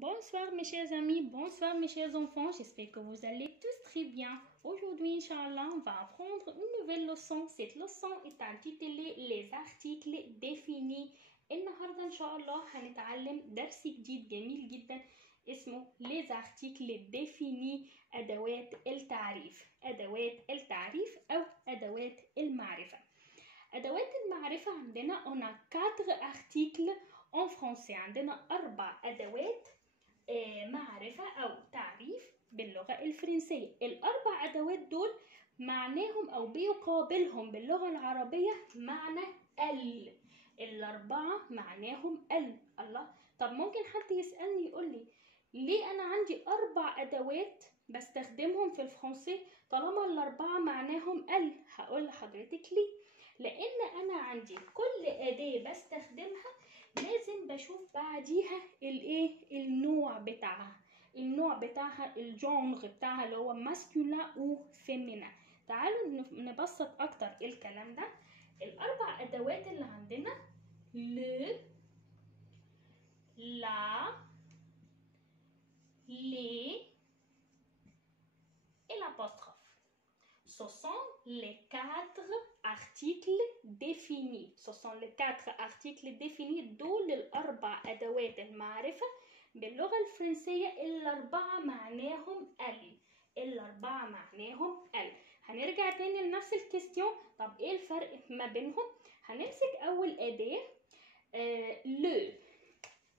Bonsoir mes chers amis, bonsoir mes chers enfants, j'espère que vous allez tous très bien. Aujourd'hui, Inch'Allah, on va apprendre une nouvelle leçon. Cette leçon est intitulée Les articles définis. النهاردة إن شاء الله هنتعلم درس جديد جميل جدا اسمه Les articles définis أدوات التعريف. أدوات التعريف أو أدوات المعرفة. أدوات المعرفة عندنا on a 4 articles en français. عندنا 4 أدوات معرفة أو تعريف باللغة الفرنسية. الأربع أدوات دول معناهم أو بيقابلهم باللغة العربية معنى الأربعة معناهم الله. طب ممكن حد يسألني يقول لي ليه أنا عندي 4 أدوات بستخدمهم في الفرنسي طالما الأربعة معناهم هقول لحضرتك ليه. لأن أنا عندي كل أداة بستخدمها لازم بشوف بعديها النوع بتاعها الجونغ بتاعها اللي هو ماسكولا و فيمينا. تعالوا نبسط اكتر الكلام ده. الاربع ادوات اللي عندنا le la les et l'apostrophe. Ce sont les 4 articles définis. Ce sont les 4 articles définis دول الأربع أدوات المعرفة باللغة الفرنسية. الأربعة معناهم الأربعة معناهم هنرجع تاني لنفس الكيستيون. طب إيه الفرق ما بينهم؟ هنمسك أول أداة le.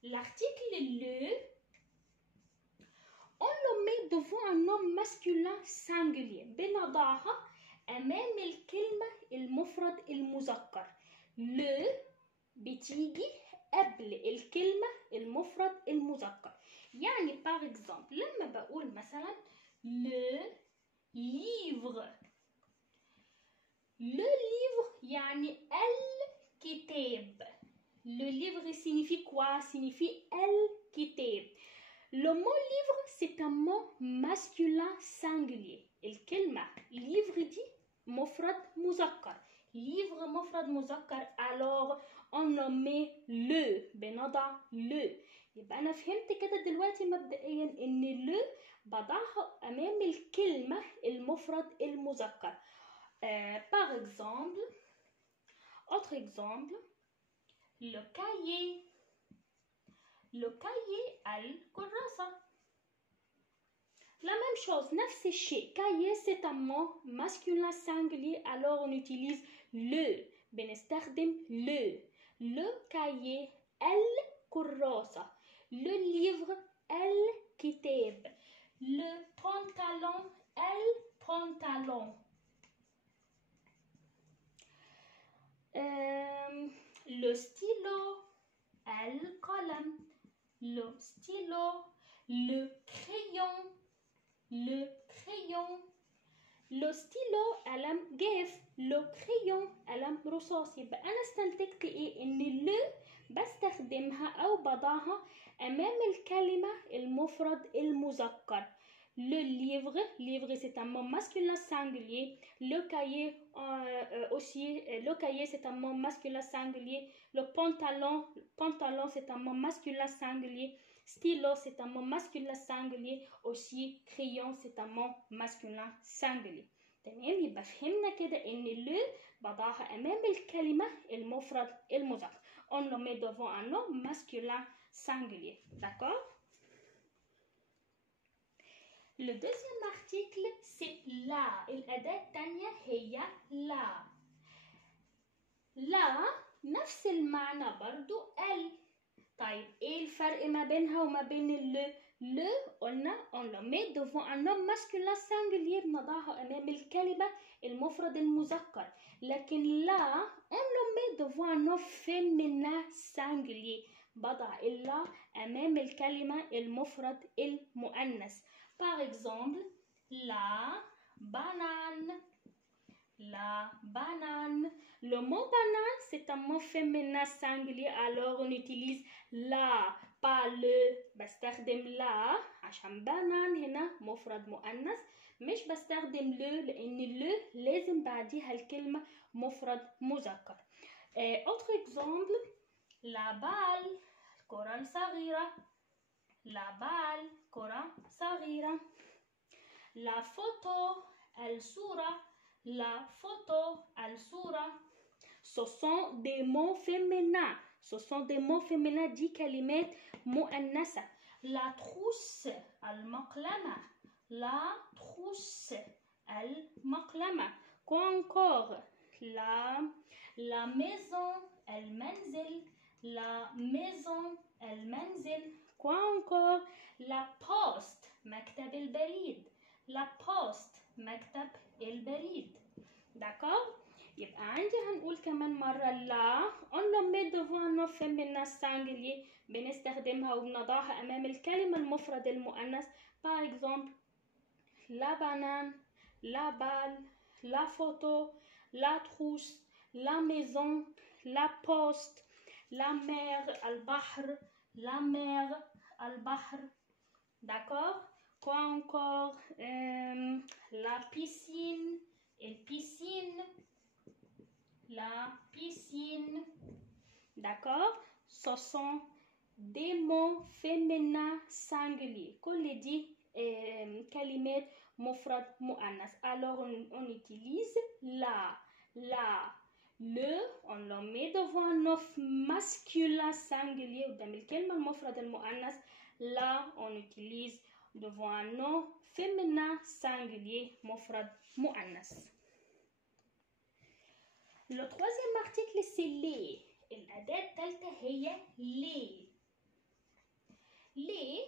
L'article le on le met devant un nom masculin singulier. بنضعها أمام الكلمة المفرد المذكر. le بتيجي قبل الكلمة المفرد المذكر. يعني par exemple لما بقول مثلا le livre. le livre يعني الكتاب. le livre signifie quoi? Signifie الكتاب. Le mot livre c'est un mot masculin singulier. الكلمة livre دي مفرد مذكر. livre مفرد مذكر alors on le met le. بنضع le. يبقى أنا فهمت كده دلوقتي مبدئيا إن le بضعها أمام الكلمة المفرد المذكر. Par exemple, autre exemple, le cahier. Le cahier الكراسة. La même chose, نفس الشيء. cahier c'est un mot masculin singulier alors on utilise le. بنستخدم le. le cahier الكراسة. le livre الكتاب. le pantalon البنطلون. le stylo القلم. le stylo. le crayon. le crayon. le stylo قلم جاف. le crayon قلم رصاص. يبقى أنا استنتجت إيه؟ إن le بستخدمها أو بضعها أمام الكلمة المفرد المذكر. le livre. livre c'est un mot masculin singulier. le cahier aussi. le cahier c'est un mot masculin singulier. le pantalon c'est un mot masculin singulier. stylo c'est un mot masculin singulier. aussi crayon c'est un mot masculin singulier. تمام. يبقى فهمنا كده ان le بضعها امام الكلمة المفرد المذكر. on le met devant un nom masculin singulier. D'accord? Le deuxième article c'est la. الأداة الثانية هي la. la نفس المعنى برضو طيب ايه الفرق ما بينها وما بين le قلنا on le met devant un nom masculin singulier بنضعها أمام الكلمة المفرد المذكر. لكن la on le met devant un nom féminin singulier بضع la أمام الكلمة المفرد المؤنث. Par exemple, la banane. La banane. Le mot banane, c'est un mot féminin singulier, alors on utilise la, pas le. بستخدم la عشان banane هنا مفرد مؤنث. مش بستخدم le لأن le لازم بعديها الكلمة مفرد مذكر. Autre exemple, la balle. الكرة الصغيرة. la balle كرة صغيرة. la photo الصورة la photo الصورة. ce sont des mots féminins. ce sont des mots féminins دي كلمات مؤنثة. la trousse المقلمة la trousse المقلمة. quoi encore la maison المنزل la maison المنزل. quoi encore la poste مكتب البريد la poste مكتب البريد. d'accord. يبقى عندي هنقول كمان مرة لا on le met devant un nom féminin singulier بنستخدمها وبنضعها أمام الكلمة المفرد المؤنث. par exemple la banane la balle la photo la trousse la maison la poste la mer البحر la mer البحر. d'accord. quoi encore la piscine البيسين la piscine. d'accord. ce sont des mots féminins singuliers. كل دي كلمات مفرد مؤنث. alors on utilise la le on le met devant un nom masculin singulier قدام الكلمة المفرد المؤنث. là on utilise devant un nom féminin singulier مفرد مؤنث. le troisième article c'est les. الأداة الثالثة هي les. les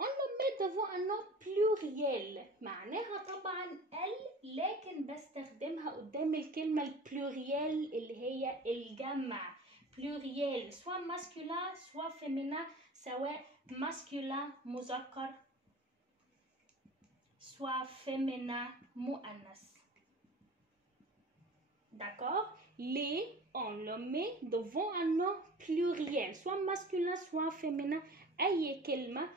on le met devant un nom pluriel. معناها طبعا ال لكن بستخدمها قدام الكلمة البلوريال اللي هي الجمع. pluriel soit masculin soit féminin سواء masculin مذكر soit féminin مؤنث. d'accord. les on le met devant un nom pluriel soit masculin soit féminin. أي كلمة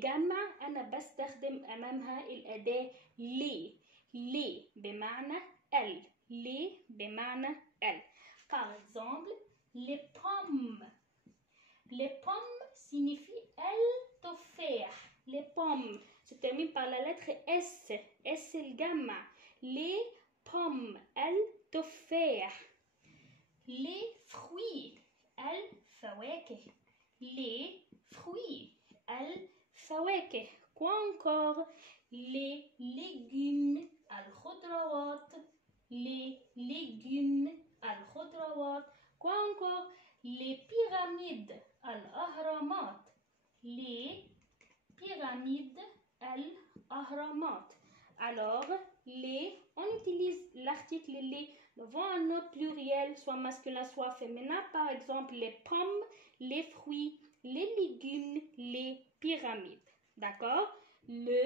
جمع أنا بستخدم أمامها الأداة لي. لي بمعنى ال. لي بمعنى ال. par exemple les pommes. les pommes signifie التفاح. les pommes se termine par la lettre S. S الجمع. les pommes التفاح. les fruits الفواكه. les fruits الفواكه. quoi encore les légumes الخضروات. les légumes الخضروات. quoi encore les pyramides الأهرامات. les pyramides الأهرامات. alors les on utilise l'article les devant un nom pluriel soit masculin soit féminin. par exemple les pommes les fruits les légumes les pyramides. d'accord. le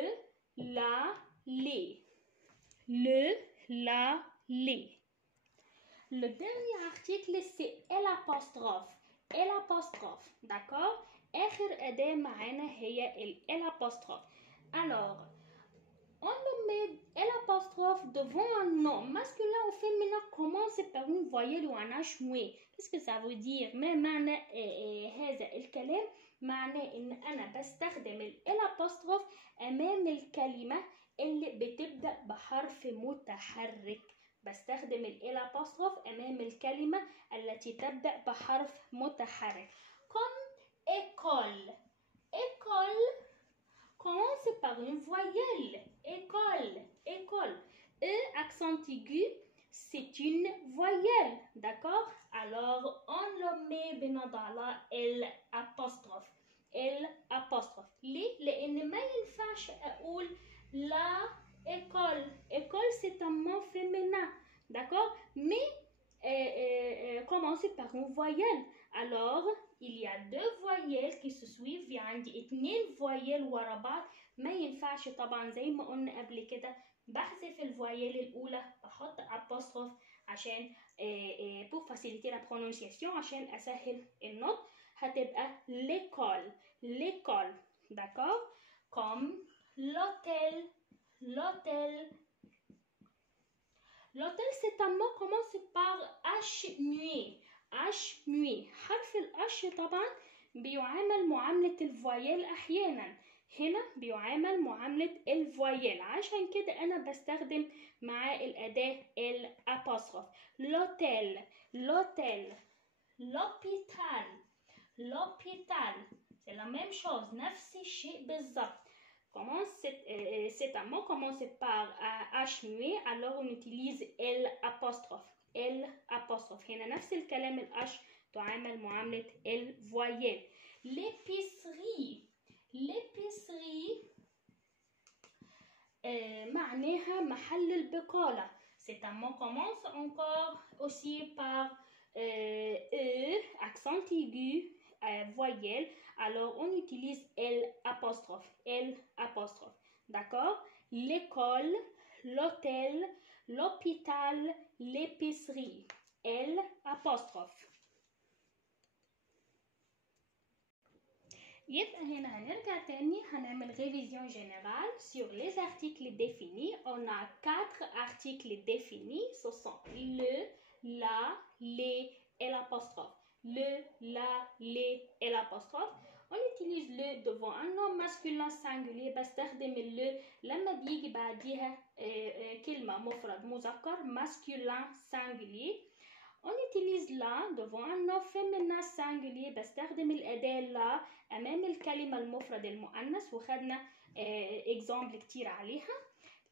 la les. le la les. le dernier article c'est l'apostrophe. l'apostrophe. d'accord. آخر أداة معانا هي l'apostrophe. alors on le met l'apostrophe devant un nom masculin ou féminin commencé par une voyelle ou un H muet. qu'est-ce que ça veut dire؟ ما معنى هذا الكلام؟ معناه ان انا بستخدم الابوستروف امام الكلمة اللي بتبدأ بحرف متحرك. بستخدم الابوستروف امام الكلمة التي تبدأ بحرف متحرك. comme école. école commence par une voyelle. école. école. E accent aigu c'est une voyelle. d'accord. alors on le met بنضع لها الابوستروف. الابوستروف ليه؟ لان ما ينفعش اقول la école. école c'est un mot féminin. d'accord. mais commencer par une voyelle. alors il y a deux voyelles qui se suivent. في عندي 2 voyelles ورا بعض. ما ينفعش طبعا زي ما قلنا قبل كده بحذف الفويل الأولى بحط apostrophe عشان pour faciliter la prononciation عشان أسهل النطق. هتبقى l'école. l'école. d'accord. comme l'hôtel. l'hôtel. l'hôtel c'est un mot commencé par H muet. H muet. حرف ال H طبعا بيعامل معاملة الفويل أحيانا. هنا بيعامل معاملة الفويل، عشان كده أنا بستخدم مع الأداة الأبوستروف. لوتيل، لوتيل، l'hôpital، l'hôpital. C'est la même chose، نفس الشيء بالظبط. C'est un mot commence par H muet, alors on utilise L apostrophe. L apostrophe. هنا نفس الكلام ال H تعامل معاملة الفويل. L'épicerie، l'épicerie معناها محل البقالة. C'est un mot commence encore aussi par E, accent aigu, voyelle. Alors on utilise L apostrophe. L apostrophe. D'accord? L'école, l'hôtel, l'hôpital, l'épicerie. L apostrophe. يبقى هنا هنرجع تاني هنعمل révision générale sur les articles définis. On a 4 articles définis. Ce sont le, la, les et l'apostrophe. Le, la, les et l'apostrophe. On utilise le devant un nom masculin singulier. بستخدم le لما بيجي بعديها كلمة مفرد مذكر masculin singulier. On utilise la devant un nom féminin singulier. بستخدم الأداة la أمام الكلمة المفرد المؤنث، وخدنا exemple كتير عليها.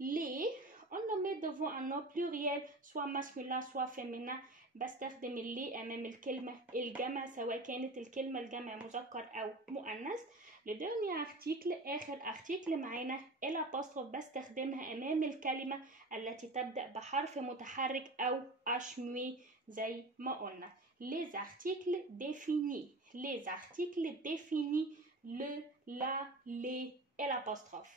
les on le met devant un nom pluriel soit masculin soit féminin. بستخدم les أمام الكلمة الجمع سواء كانت الكلمة الجمع مذكر أو مؤنث. le dernier article آخر article معانا الأبوستروف بستخدمها أمام الكلمة التي تبدأ بحرف متحرك أو H muet زي ما قلنا. les articles définis، les articles définis، le, la, les et l'apostrophe.